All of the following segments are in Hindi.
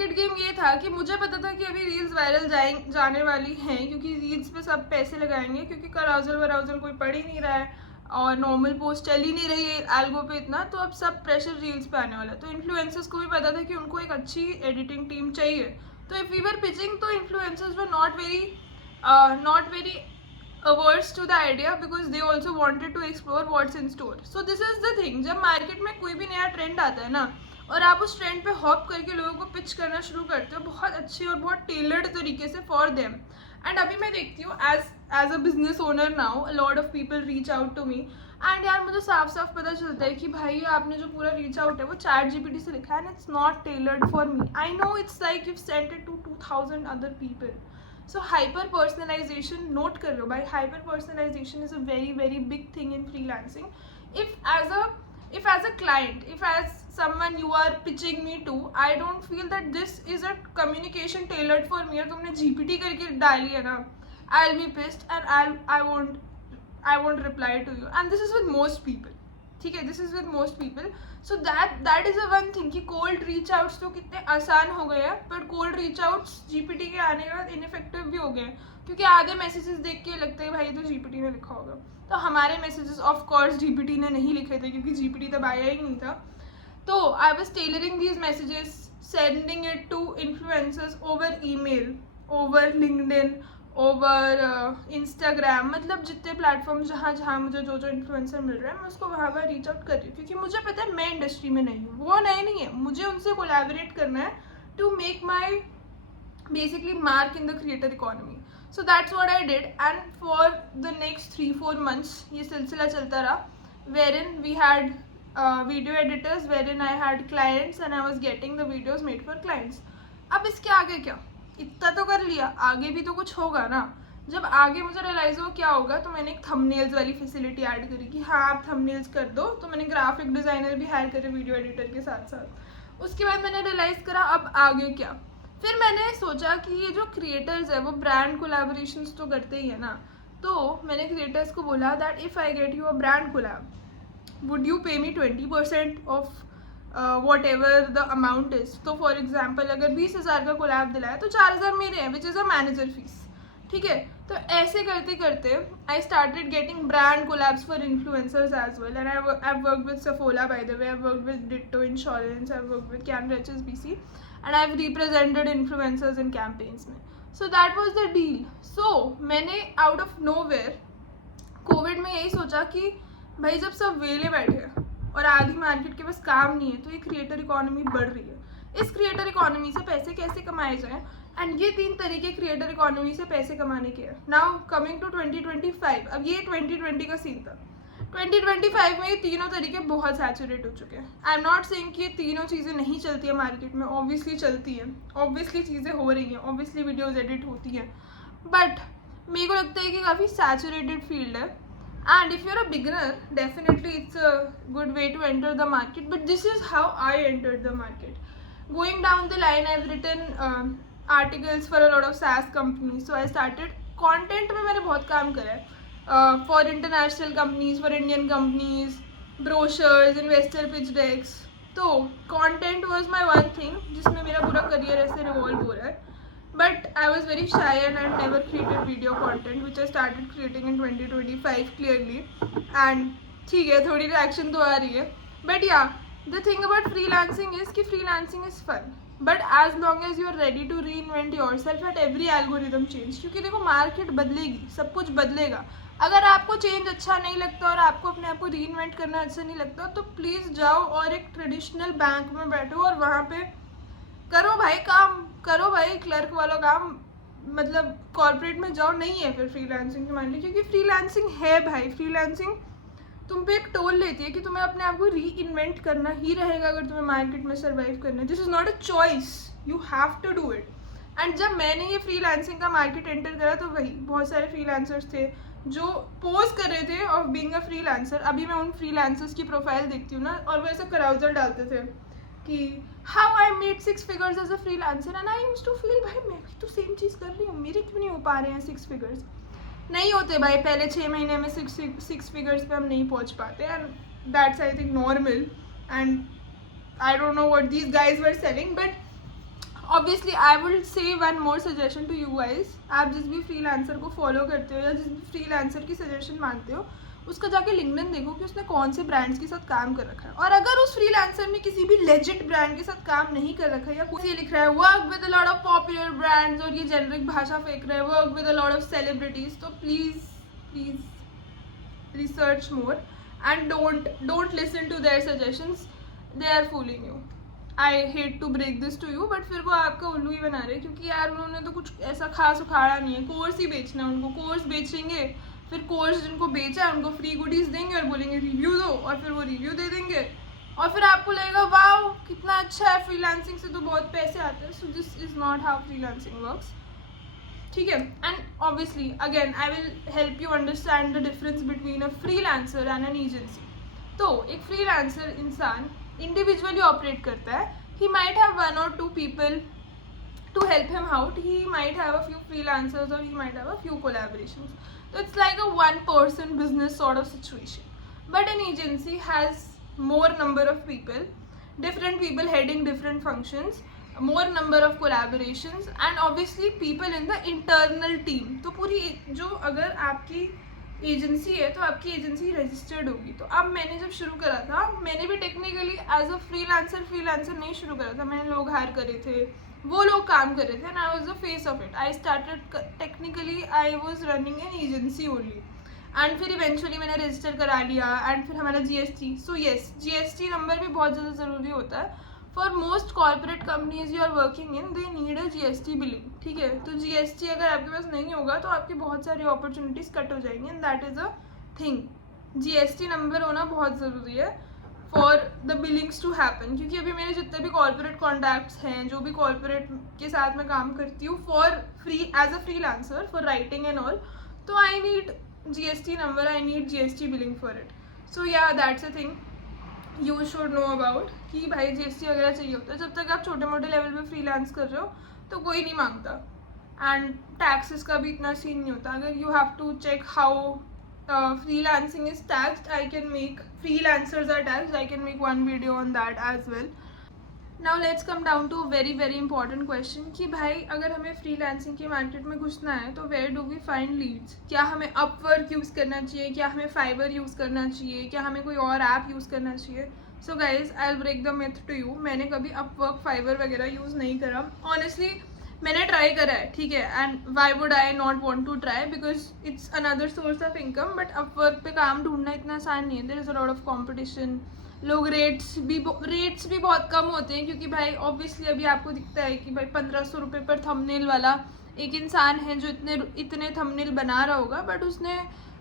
मार्केट गेम ये था कि मुझे पता था कि अभी रील्स वायरल जाने वाली हैं, क्योंकि रील्स पे सब पैसे लगाएंगे, क्योंकि कराउजल वराउजल कोई पढ़ ही नहीं रहा है और नॉर्मल पोस्ट चल ही नहीं रही है एल्गो पे इतना, तो अब सब प्रेशर रील्स पे आने वाला है। तो इन्फ्लुएंसर्स को भी पता था कि उनको एक अच्छी एडिटिंग टीम चाहिए। तो इफ़ वी वर पिचिंग, तो influencers were not very averse to the idea because they also wanted to explore what's in store. So this is the thing, जब मार्केट में कोई भी नया ट्रेंड आता है ना, और आप उस ट्रेंड पे हॉप करके लोगों को पिच करना शुरू करते हो बहुत अच्छी और बहुत टेलर्ड तरीके से फॉर देम। एंड अभी मैं देखती हूँ as a business owner now, a lot of people reach out to me, and यार मुझे साफ साफ पता चलता है कि भाई आपने जो पूरा रीच आउट है वो ChatGPT से लिखा है, and it's not tailored for me. I know it's like you sent it to 2000 other people. So hyper personalization, note कर लो भाई, hyper personalization is a very big thing in freelancing. If as a client, if as someone you are pitching me to, I don't feel that this is a communication tailored for me, और तुमने GPT करके डाली है ना, I'll be pissed and I won't reply to you, and this is with most people. ठीक है, this is with most people. So that is a one thing कि कोल्ड रीच आउट्स तो कितने आसान हो गए हैं, पर कोल्ड रीच आउट्स GPT के आने के बाद इनफेक्टिव भी हो गए हैं, क्योंकि आधे मैसेजेस देख के लगता है भाई तो GPT ने लिखा होगा। तो हमारे मैसेजेस ऑफ कोर्स GPT ने नहीं लिखे थे, क्योंकि GPT तब आया ही नहीं था। तो I was tailoring these messages, sending it to influencers over email, over LinkedIn, over Instagram, मतलब जितने प्लेटफॉर्म जहाँ मुझे जो इन्फ्लुएंसर मिल रहा है मैं उसको वहाँ पर रीच आउट कर रही हूँ, क्योंकि मुझे पता है मैं इंडस्ट्री में नहीं हूँ, वो नहीं है, मुझे उनसे कोलैबोरेट करना है to make my basically mark in the creator economy. So that's what I did, and for the next 3-4 months ये सिलसिला चलता रहा, wherein we had video editors, wherein I had clients and I was getting the videos made for clients. अब इसके आगे क्या, इतना तो कर लिया, आगे भी तो कुछ होगा ना. जब आगे मुझे रियलाइज हो क्या होगा, तो मैंने एक थंबनेल्स वाली फैसिलिटी ऐड करी कि हाँ आप थंबनेल्स कर दो. तो मैंने ग्राफिक डिज़ाइनर भी हायर करे वीडियो एडिटर के साथ साथ. उसके बाद मैंने रियलाइज़ करा अब आगे क्या. फिर मैंने सोचा कि ये जो क्रिएटर्स है वो ब्रांड कोलैबोरेशंस तो करते ही है ना, तो मैंने क्रिएटर्स को बोला that if I get you a brand collab, would you pay me 20% of whatever the amount is. तो फॉर एग्जाम्पल अगर 20,000 का कोलैब दिलाया तो 4,000 मेरे हैं, which is a manager fees. ठीक है, तो ऐसे करते करते I started getting brand collabs for influencers as well, and I work with Saffola by the way, I work with Ditto insurance, I work with camera HSBC, and I have represented influencers in campaigns में. So that was the deal. So मैंने out of nowhere Covid में यही सोचा कि भाई जब सब वेले बैठे हैं और आधी मार्केट के पास काम नहीं है, तो ये क्रिएटर इकोनॉमी बढ़ रही है. इस क्रिएटर इकोनॉमी से पैसे कैसे कमाए जाएं, एंड ये 3 तरीके क्रिएटर इकोनॉमी से पैसे कमाने के हैं. नाउ कमिंग टू 2025, अब ये 2020 का सीन था. 2025 में ये तीनों तरीके बहुत सैचुरेट हो चुके हैं. आई एम नॉट सेइंग कि ये तीनों चीज़ें नहीं चलती है मार्केट में, ऑब्वियसली चलती हैं, ऑब्वियसली चीज़ें हो रही हैं, ऑब्वियसली वीडियोज़ एडिट होती हैं, बट मेरे को लगता है कि काफ़ी सैचुरेटेड फील्ड है. And if you're a beginner, definitely it's a good way to enter the market, but this is how I entered the market. Going down the line, I've written articles for a lot of SaaS companies, so I started content में मैंने बहुत काम करा है for international companies, for Indian companies, brochures, investor pitch decks. तो content was my one thing जिसमें मेरा पूरा करियर ऐसे रिवॉल्व हो रहा है. But I was very shy and I never created video content, which I started creating in 2025 clearly. And ठीक है, थोड़ी reaction तो आ रही है. But yeah, the thing about freelancing is कि freelancing is fun. But as long as you are ready to reinvent yourself at every algorithm change, क्योंकि देखो मार्केट बदलेगी, सब कुछ बदलेगा. अगर आपको चेंज अच्छा नहीं लगता और आपको अपने आप को रीइन्वेंट करना अच्छा नहीं लगता, तो प्लीज़ जाओ और एक ट्रेडिशनल बैंक में बैठो और वहाँ पे करो भाई काम, करो भाई क्लर्क वाला काम, मतलब कॉर्पोरेट में जाओ. नहीं है फिर फ्रीलांसिंग के मान ली, क्योंकि फ्रीलांसिंग है भाई, फ्रीलांसिंग तुम पे एक टोल लेती है कि तुम्हें अपने आप को री इन्वेंट करना ही रहेगा अगर तुम्हें मार्केट में सर्वाइव करना है. This is not a choice, you have to do it. And जब मैंने ये फ्रीलांसिंग का मार्केट एंटर करा, तो वही बहुत सारे फ्रीलांसर्स थे जो पोज कर रहे थे ऑफ बीइंग अ फ्रीलांसर. अभी मैं उन फ्रीलांसर्स की प्रोफाइल देखती हूँ ना, और वो ऐसा कराउजल डालते थे कि how I made 6 figures as a freelancer, and I used to feel भाई मैं भी तो सेम चीज़ कर रही हूँ, मेरे क्यों नहीं हो पा रहे हैं 6 figures. नहीं होते भाई, पहले 6 महीने में 6 figures पे हम नहीं पहुँच पाते, and that's I think normal. And I don't know what these guys were selling, but obviously I will say one more suggestion to you guys, आप जिस भी फ्रीलांसर को फॉलो करते हो या जिस भी फ्रीलांसर की सजेशन मानते हो, उसका जाके लिंक्डइन देखो कि उसने कौन से ब्रांड्स के साथ काम कर रखा है, और अगर उस फ्रीलांसर ने किसी भी लेजिट ब्रांड के साथ काम नहीं कर रखा है या कुछ लिख रहा है work with a lot of popular brands और ये जेनरिक भाषा फेंक रहा है work with a lot of celebrities, तो please research more and don't listen to their suggestions, they are fooling you. I hate to break this to you, but फिर वो आपका उल्लू ही बना रहे हैं, क्योंकि यार उन्होंने तो कुछ ऐसा खास उखाड़ा नहीं है, कोर्स ही बेचना है उनको, कोर्स बेचेंगे, फिर कोर्स जिनको बेचा है उनको फ्री गुडीज देंगे और बोलेंगे रिव्यू दो, और फिर वो रिव्यू दे देंगे और फिर आपको लगेगा वाओ कितना अच्छा है, फ्रीलांसिंग से तो बहुत पैसे आते हैं। So this is not how freelancing works, ठीक है। And obviously again I will help you understand the difference between a freelancer and an agency. तो एक फ्रीलांसर इंसान इंडिविजुअली ऑपरेट करता है, he might have one or two people to help him out, he might have a few freelancers or he might have a few collaborations, so it's like a one person business sort of situation. But an agency has more number of people, different people heading different functions, more number of collaborations and obviously people in the internal team. तो पूरी जो अगर आपकी एजेंसी है तो आपकी एजेंसी रजिस्टर्ड होगी। तो अब मैंने जब शुरू करा था, मैंने भी टेक्निकली एज अ फ्रीलांसर नहीं शुरू करा था, मैंने लोग हायर करे थे, वो लोग काम कर रहे थे and I was the face of it. I started technically I was running an agency only and फिर इवेंचुअली मैंने रजिस्टर करा लिया एंड फिर हमारा GST। So yes, GST number भी बहुत ज़्यादा ज़रूरी होता है। For most corporate companies you are working in, they need a GST billing, ठीक है। तो GST अगर आपके पास नहीं होगा तो आपकी बहुत सारी अपॉर्चुनिटीज़ कट हो जाएंगी and that is a thing. GST number होना बहुत ज़रूरी है for the billings to happen, क्योंकि अभी मेरे जितने भी कॉर्पोरेट कॉन्टैक्ट्स हैं, जो भी कॉर्पोरेट के साथ मैं काम करती हूँ for free as a freelancer for writing and all, तो I need GST number, I need GST billing for it. So yeah that's a thing you should know about कि भाई GST वगैरह चाहिए होता है। जब तक आप छोटे मोटे लेवल पे फ्रीलांस कर रहे हो तो कोई नहीं मांगता, एंड टैक्सेस का भी इतना सीन नहीं होता। अगर you have to check how freelancing is taxed, I can make freelancers are taxed, I can make one video on that as well. Now let's come down to a very very important question कि भाई अगर हमें फ्रीलांसिंग के मार्केट में घुसना है तो where do we find leads? क्या हमें अपवर्क यूज़ करना चाहिए, क्या हमें फाइबर यूज़ करना चाहिए, क्या हमें कोई और ऐप यूज़ करना चाहिए? So guys I will break the myth to you, मैंने कभी अपवर्क फाइबर वगैरह यूज़ नहीं करा। ऑनेस्टली मैंने ट्राई करा है, ठीक है, and why would I not want to try because it's another source of income. But Upwork पे काम ढूंढना इतना आसान नहीं है, there is a lot of competition, लोग रेट्स भी बहुत कम होते हैं, क्योंकि भाई ऑब्वियसली अभी आपको दिखता है कि भाई 1500 रुपये पर थंबनेल वाला एक इंसान है जो इतने थंबनेल बना रहा होगा, बट उसने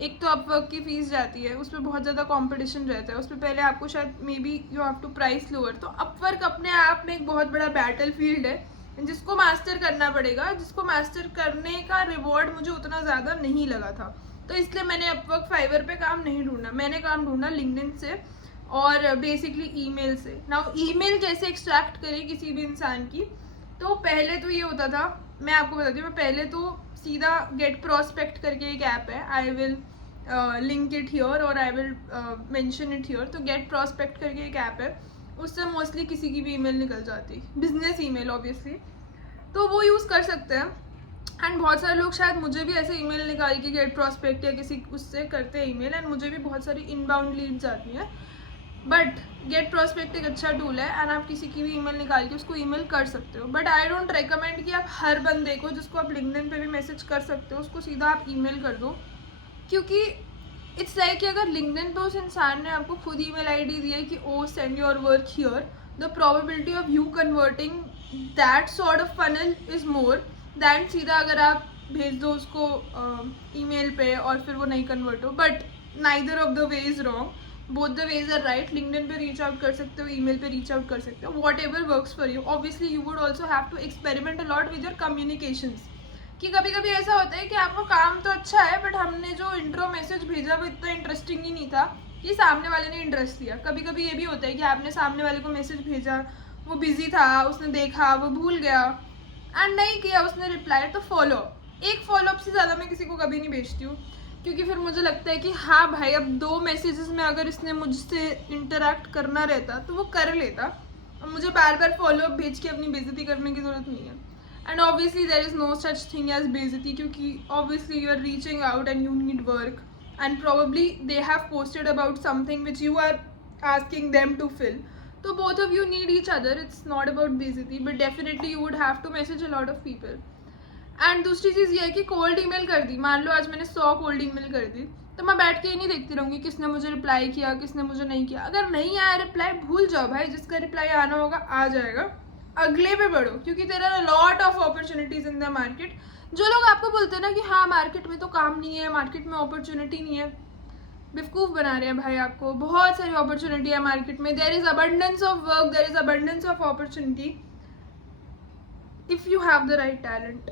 एक तो अपवर्क की फ़ीस जाती है, उस पर बहुत ज़्यादा कंपटीशन रहता है, उस पर पहले आपको शायद maybe you have to price lower. तो अपवर्क अपने आप में एक बहुत बड़ा बैटल फील्ड है जिसको मास्टर करना पड़ेगा, जिसको मास्टर करने का रिवॉर्ड मुझे उतना ज़्यादा नहीं लगा था, तो इसलिए मैंने अपवर्क फाइवर पे काम नहीं ढूंढा, मैंने काम ढूंढा लिंक्डइन से और बेसिकली ईमेल से। नाउ ईमेल कैसे एक्सट्रैक्ट करें किसी भी इंसान की, तो पहले तो ये होता था, मैं आपको बताती हूँ, मैं पहले तो सीधा गेट प्रोस्पेक्ट करके एक ऐप है, I will link it here और I will mention it here. तो गेट प्रोस्पेक्ट करके एक ऐप है, उससे मोस्टली किसी की भी ईमेल निकल जाती, बिजनेस ईमेल ऑब्वियसली, तो वो यूज़ कर सकते हैं। एंड बहुत सारे लोग शायद मुझे भी ऐसे ईमेल निकाल के गेट प्रोस्पेक्ट या किसी उससे करते हैं ईमेल, एंड मुझे भी बहुत सारी इनबाउंड लीड्स आती हैं। बट गेट प्रोस्पेक्ट एक अच्छा टूल है एंड आप किसी की भी ईमेल निकाल के उसको ईमेल कर सकते हो। बट आई डोंट रिकमेंड कि आप हर बंदे को जिसको आप लिंक्डइन पे भी मैसेज कर सकते हो उसको सीधा आप ईमेल कर दो, क्योंकि इट्स लाइक कि अगर लिंक्डइन पे उस इंसान ने आपको खुद ईमेल आईडी दी है कि oh send your work here, the probability of you converting that sort of funnel is more than सीधा अगर आप भेज दो उसको ईमेल पे और फिर वो नहीं कन्वर्ट हो। But neither of the way is wrong, both the ways are right. LinkedIn पे रीच आउट कर सकते हो, ईमेल पे रीच आउट कर सकते हो, whatever works for you. Obviously you would also have to experiment a lot with your communications, कि कभी कभी ऐसा होता है कि आपको काम तो अच्छा है बट हमने जो इंट्रो मैसेज भेजा वो इतना इंटरेस्टिंग ही नहीं था कि सामने वाले ने इंटरेस्ट लिया। कभी कभी ये भी होता है कि आपने सामने वाले को मैसेज भेजा, वो बिजी था, उसने देखा, वो भूल गया एंड नहीं किया उसने रिप्लाई। तो एक फॉलोअप से ज़्यादा मैं किसी को कभी नहीं भेजती हूँ, क्योंकि फिर मुझे लगता है कि हाँ भाई अब 2 मैसेजेस में अगर इसने मुझसे इंटरेक्ट करना रहता तो वो कर लेता, मुझे बार बार फॉलो अप भेज के अपनी बेइज्जती करने की ज़रूरत नहीं है. And obviously there is no such thing as बेइज्जती, क्योंकि obviously you are reaching out and you need work and probably they have posted about something which you are asking them to fill. So both of you need each other. It's not about बेइज्जती, but definitely you would have to message a lot of people. And दूसरी चीज़ ये है कि कोल्ड ईमेल कर दी. मान लो आज मैंने 100 कोल्ड ईमेल कर दी, तो मैं बैठ के ही नहीं देखती रहूँगी किसने मुझे रिप्लाई किया, किसने मुझे नहीं किया. अगर नहीं आया रिप्लाई, भूल जाओ भाई. जिसका रिप्लाई आना होगा आ जाएगा. अगले पे बढ़ो, क्योंकि there are lot of opportunities in the market. जो लोग आपको बोलते हैं ना कि हाँ मार्केट में तो काम नहीं है, मार्केट में अपॉर्चुनिटी नहीं है, बेवकूफ़ बना रहे हैं भाई आपको. बहुत सारी अपॉर्चुनिटी है मार्केट में. There is abundance of work, there is abundance of opportunity if you have the right talent.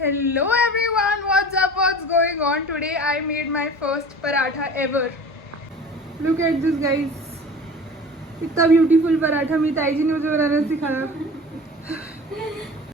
Hello everyone, what's up, what's going on? Today I made my first paratha ever. Look at this guys. इतना ब्यूटीफुल पराठा मेरी ताई जी ने मुझे बनाना सिखाया.